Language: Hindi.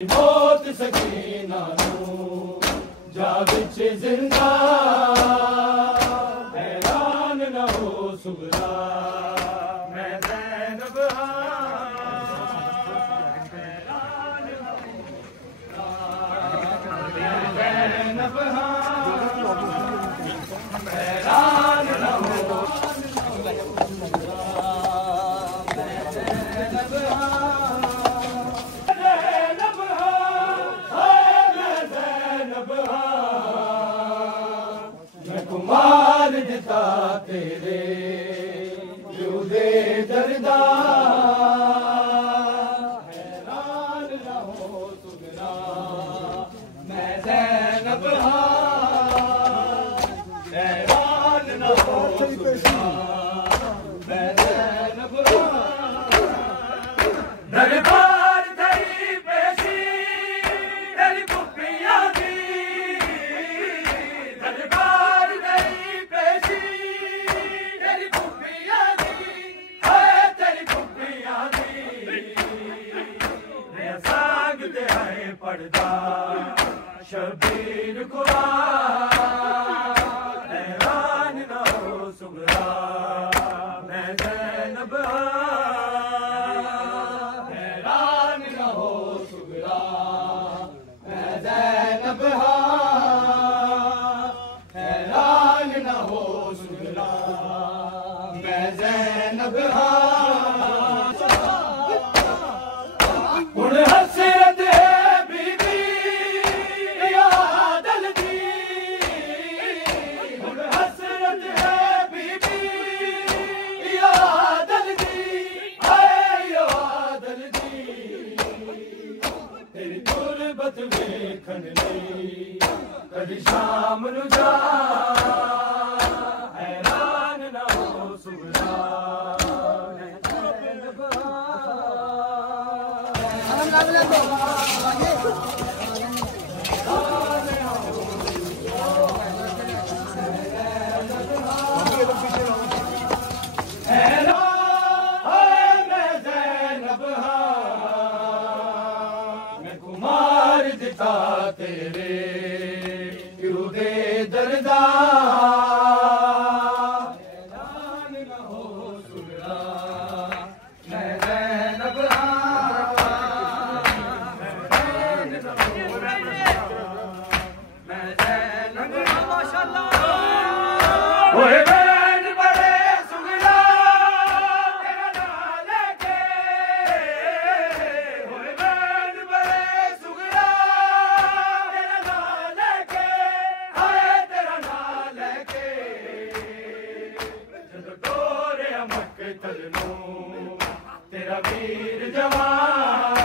मौत सकीना जा बिच जिंदा हैरान न हो सुगरा मैं ज़ैनब हैरान न हो ज़ैनब हैरान न हो कुमार दिता तेरे युदे दरदा हैरान न हो सुगरा मैं ज़ैनब हैरान न हो सुगरा मैं ज़ैनब दरबार तेरी पेशी तेरी पुप्पियां दी दरबार तेरी पेशी तेरी पुप्पियां दी है तेरी पुप्पियां दी मैं साग ते आए पड़दा शबीर कुरान हैरान न हो सुगरा मैं ज़ैनब हैरान न हो सुगरा मैं ज़ैनब हैरान न हो सुगरा मैं ज़ैनब हुण हसरत है बीबी या दिल दी हुण हसरत है बीबी या दिल दी हाय या दिल दी तेरी तुरबत वेखण लई कदी शाम नू जा हैरान न हो सुगरा मैं ज़ैनब मैं कुमार दिता तेरे युदे दरदा हैरान न हो सुगरा मैं ज़ैनब मैं ज़ैनब माशाअल्लाह ओए बैन बड़े सुगरा तेरा नाम लेके ओए बैन बड़े सुगरा तेरा नाम लेके हाय तेरा नाम लेके जद तोरे मक्तल नू तेरा वीर जवान